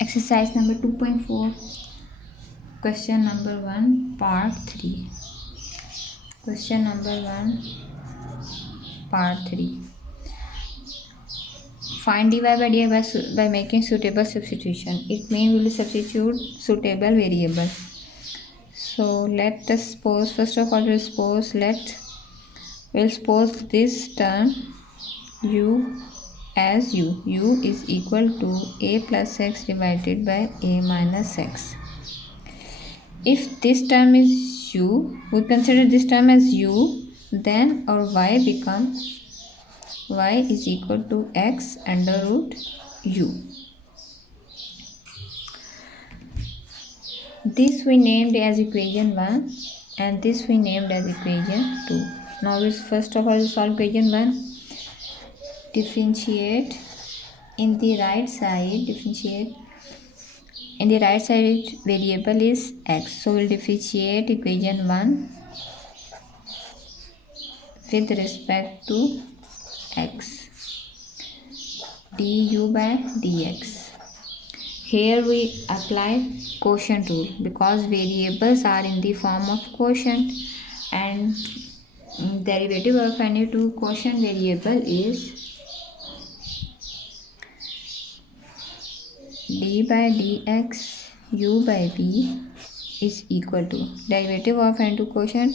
Exercise number 2.4, question number 1, part 3. Question number 1, part 3. Find dy by dx by making suitable substitution. It means we will substitute suitable variable. So let us suppose, first of all, we'll suppose this term u as u. U is equal to a plus x divided by a minus x. If this term is u, we consider this term as u, then our y is equal to x under root u. This we named as equation 1 and this we named as equation 2. Now we first of all solve equation 1. Differentiate in the right side. In the right side variable is x. So we'll differentiate equation 1 with respect to x. du by dx. Here we apply quotient rule because variables are in the form of quotient and derivative of any two quotient variable is d by dx u by v is equal to derivative of any two quotient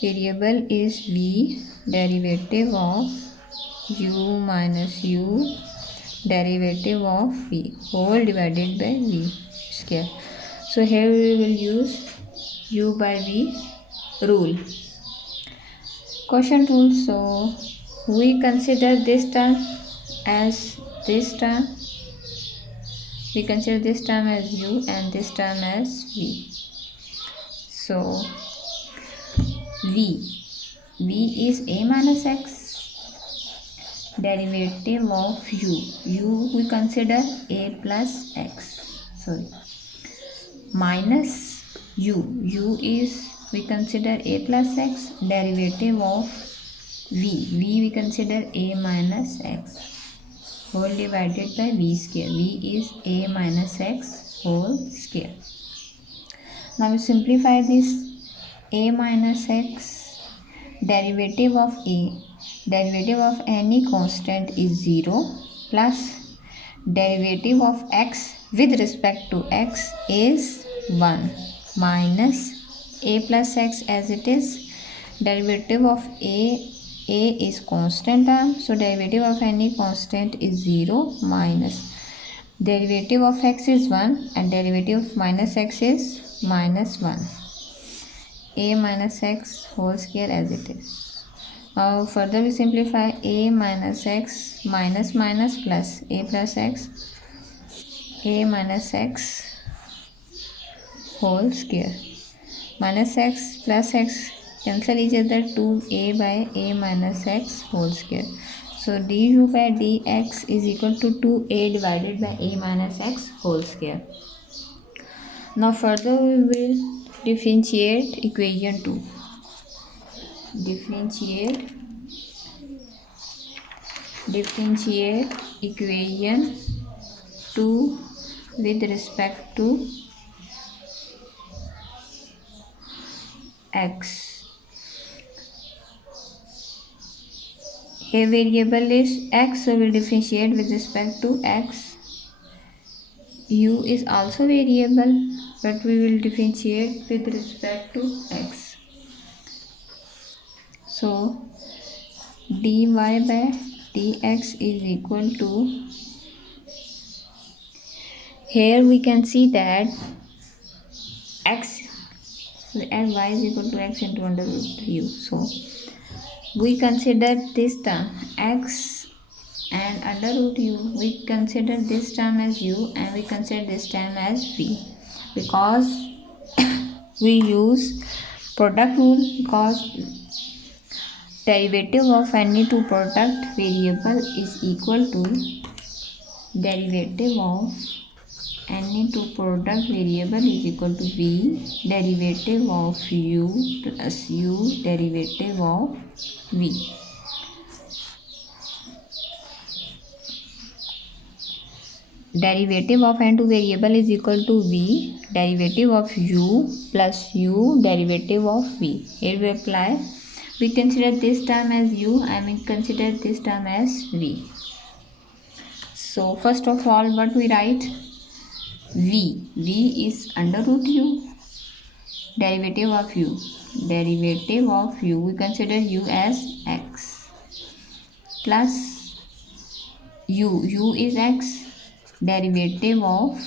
variable is v, derivative of u minus u, derivative of v whole divided by v square. So here we will use u by v rule, quotient rule. So we consider this term as we consider this term as u and this term as v. So v is a minus x, derivative of u we consider a plus x, minus u is we consider a plus x, derivative of v we consider a minus x whole divided by v square. V is a minus x whole square. Now we simplify this. A minus x, derivative of any constant is 0 plus derivative of x with respect to x is 1 minus a plus x as it is. Derivative of a is constant term, so derivative of any constant is 0 minus derivative of x is 1 and derivative of minus x is minus 1. A minus x whole square as it is. Now further we simplify. A minus x minus plus a plus x, a minus x whole square. Minus x plus x cancel each other, 2a by a minus x whole square. So du by dx is equal to 2a divided by a minus x whole square. Now further we will differentiate equation 2. Differentiate equation 2 with respect to x. Here variable is x, so we will differentiate with respect to x. U is also variable, but we will differentiate with respect to x. So dy by dx is equal to, here we can see that x and y is equal to x into under root u. So we consider this term x and under root u, we consider this term as u and we consider this term as v, because we use product rule, because derivative of any two product variable is equal to derivative of any two product variable is equal to v, derivative of u plus u, derivative of v. derivative of n2 variable is equal to v derivative of u plus u derivative of v. Here we apply, we consider this term as u and we consider this term as v. So first of all, what we write? V is under root u, derivative of u, we consider u as x, plus u is x, derivative of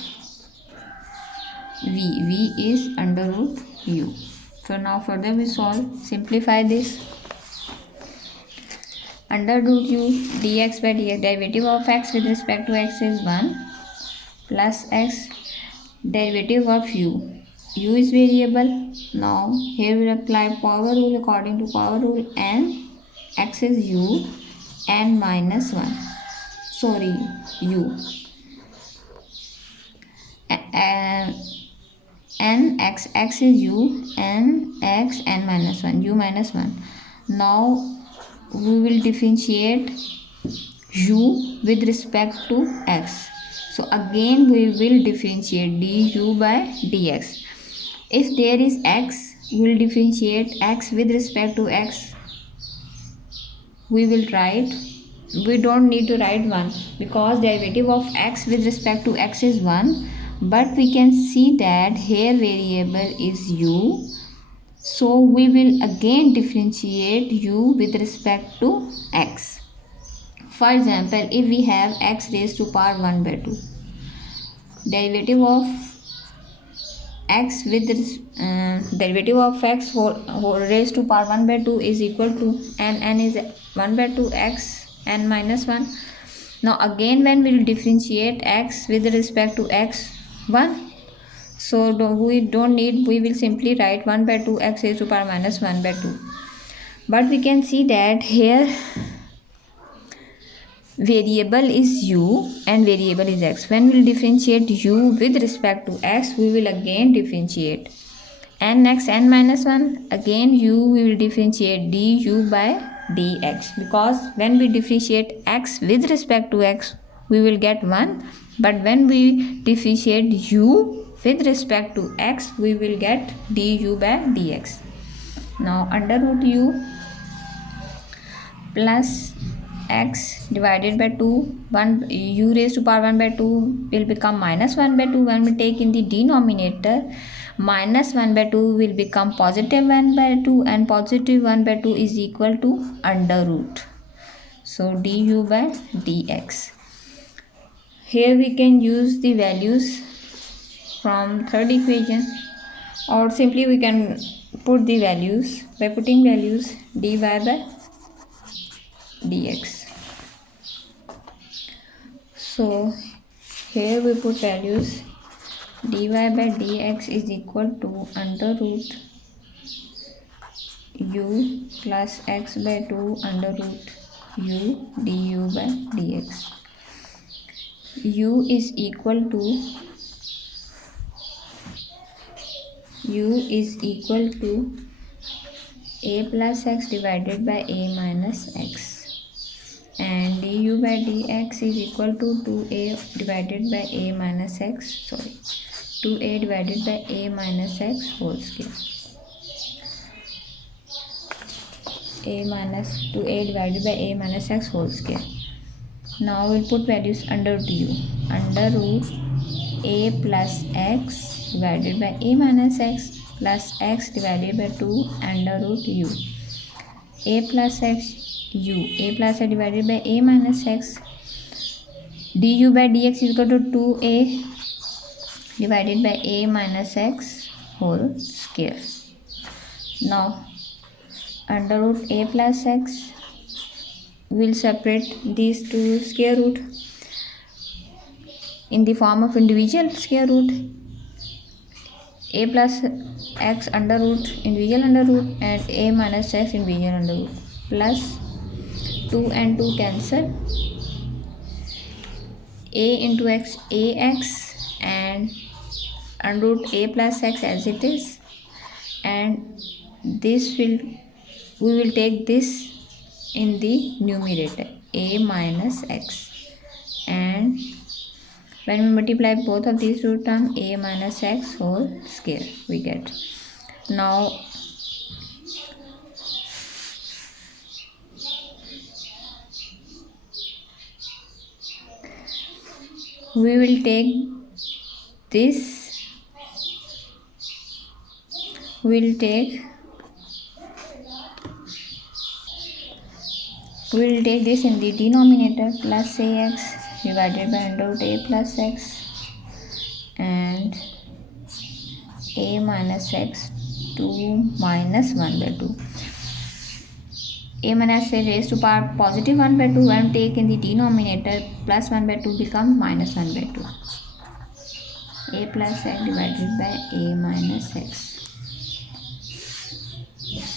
v is under root u. So now further we solve, simplify this. Under root u dx by dx, derivative of x with respect to x is 1, plus x, derivative of u is variable. Now here we apply power rule. According to power rule, n, x is u, n minus 1, sorry, u, n x is u, n x, n minus 1, u minus 1. Now we will differentiate u with respect to x. So again we will differentiate du by dx. If there is x, we will differentiate x with respect to x. We will write, we don't need to write 1 because derivative of x with respect to x is 1, but we can see that here variable is u. So we will again differentiate u with respect to x. For example, if we have x raised to power 1 by 2, derivative of x with derivative of x whole raised to power 1 by 2 is equal to n is 1 by 2 x n minus 1. Now again when we will differentiate x with respect to x 1, so we don't need, we will simply write 1 by 2 x raised to power minus 1 by 2. But we can see that here variable is u and variable is x. When we will differentiate u with respect to x, we will again differentiate n x n minus 1. Again u we will differentiate du by dx, because when we differentiate x with respect to x, we will get 1. But when we differentiate u with respect to x, we will get du by dx. Now under root u plus x divided by 2, 1 u raised to power 1 by 2 will become minus 1 by 2. When we take in the denominator, minus 1 by 2 will become positive 1 by 2, and positive 1 by 2 is equal to under root. So du by dx. Here we can use the values from third equation, or simply we can put the values by putting values dy by dx. So here we put values dy by dx is equal to under root u plus x by 2 under root u du by dx. U is equal to a plus x divided by a minus x, and du by dx is equal to 2a divided by a minus x, 2a divided by a minus x whole square. 2a divided by a minus x whole square. Now we'll put values under du. Under root a plus x divided by a minus x plus x divided by 2 under root u. A plus x u. A plus x divided by a minus x. Du by dx is equal to 2a divided by a minus x whole square. Now under root a plus x, we'll separate these two square root in the form of individual square root. A plus x under root individual under root and a minus x individual under root, plus 2 and 2 cancel, a into x ax, and under root a plus x as it is, and this we will take this in the numerator a minus x, and When we multiply both of these two terms, a minus x whole square we get. Now we will take this, we'll take this in the denominator, plus ax divided by under root a plus x and a minus x 2 minus 1 by 2. A minus a raised to power positive 1 by 2 and take in the denominator, plus 1 by 2 become minus 1 by 2. A plus x divided by a minus x.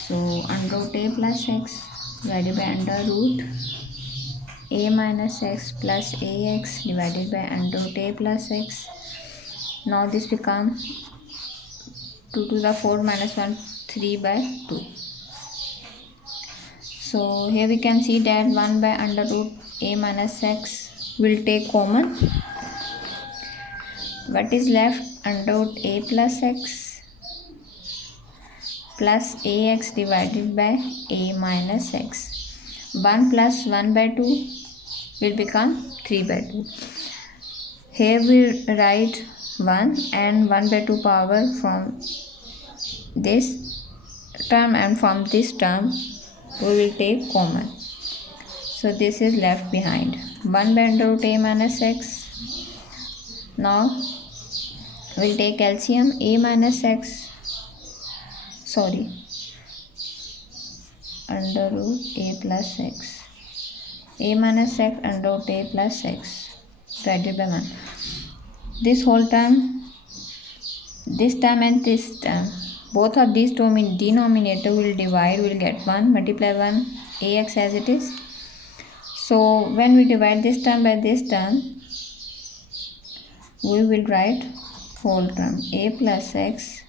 So under root a plus x divided by under root a minus x plus ax divided by under root a plus x. Now this becomes 2 to the 4 minus 1, 3 by 2. So here we can see that 1 by under root a minus x will take common. What is left? Under root a plus x plus ax divided by a minus x. 1 plus 1 by 2 will become 3 by 2. Here we write 1 and 1 by 2 power from this term, and from this term we will take common. So this is left behind. 1 by under root a minus x. Now we'll take LCM. A minus x, under root a plus x. A minus x under root a plus x divided by 1. This whole term, this term and this term, both of these two denominator will divide, will get 1, multiply 1 ax as it is. So when we divide this term by this term, we will write whole term a plus x